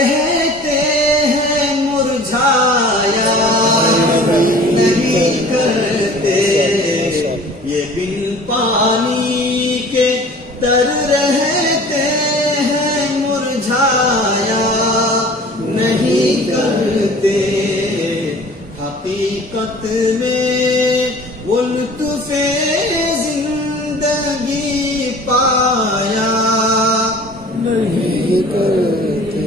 رہتے ہیں مرجھایا نہیں کرتے، یہ بن پانی کے تر رہتے ہیں مرجھایا نہیں کرتے، حقیقت میں وہ لطف زندگی پایا نہیں کرتے۔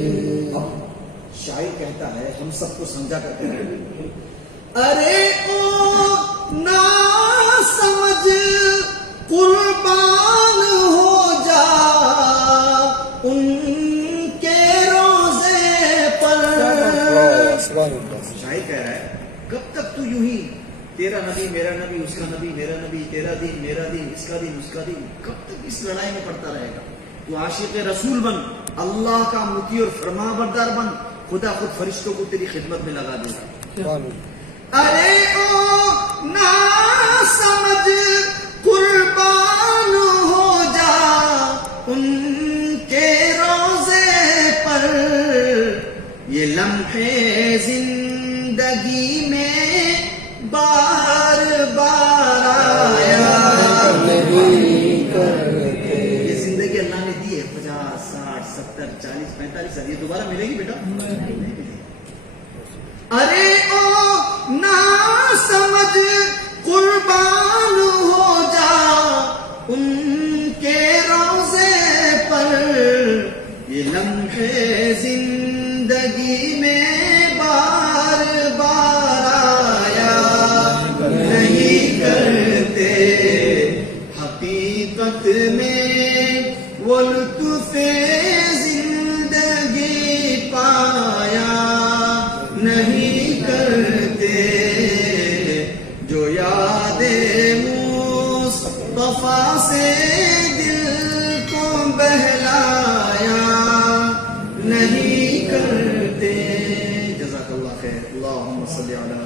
شاعر کہتا ہے، ہم سب کو سمجھا کرتے ہیں، ارے او نا سمجھ قربان ہو جا ان کے روزے پر۔ شاعر کہہ رہا ہے کب تک تو یوں ہی تیرا نبی میرا نبی، اس کا نبی میرا نبی، تیرا دین میرا دین، اس کا دین اس کا دین، کب تک اس لڑائی میں پڑتا رہے گا؟ تو عاشق رسول بن، اللہ کا مطیع اور فرما بردار بن، خدا خود فرشتوں کو تیری خدمت میں لگا دے گا۔ ارے او نا سمجھ قربان ہو جا ان کے روزے پر، یہ لمحے زندگی میں بار بار آیا نہیں کرتے۔ یہ زندگی اللہ نے دی ہے 50 60 70 40 45 سال، یہ دوبارہ ملے گی بیٹا؟ نہیں ملے گی۔ ارے او نا سمجھ قربان ہو جا ان کے روزے پر، یہ لمحے زندگی میں بار بار آیا نہیں کرتے، حقیقت میں وہ لطف زندگی پایا نہیں کرتے، جو یاد مصطفیٰ سے دل کو بہلایا نہیں کرتے۔ جزاک اللہ خیر، اللہم صلی علی